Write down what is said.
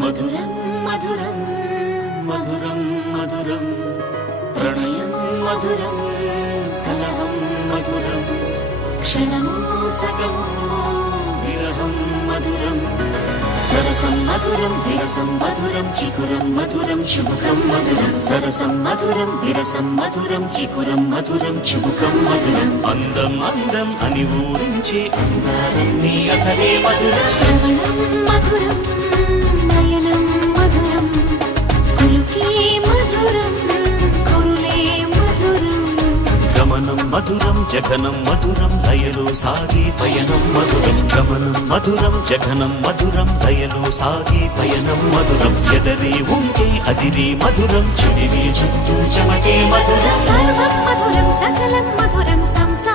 మధురం మధురం మధురం మధురం ప్రణయం మధురం కలహం మధురం క్షణమో సగమో విరహం మధురం సరసం మధురం విరసం మధురం చికురం మధురం చుబుకం మధురం సరసం మధురం విరసం మధురం చికురం మధురం చుబుకం మధురం అందం అందం అని ఊరించే అందాలన్నీ అసలే మధురం శ్రవణం మధురం నయనం మధురం కులుకే మధురం కురులే మధురం గమనం మధురం జగనం మధురం లయలో సాగే పయనం మధురం గమనం మధురం జగనం మధురం లయలో సాగే పయనం మధురం ఎదరే ఉంటే అదిరే మధురం చెదిరే చుట్టూ చెమటే మధురం సర్వం మధురం సకలం మధురం సంసారం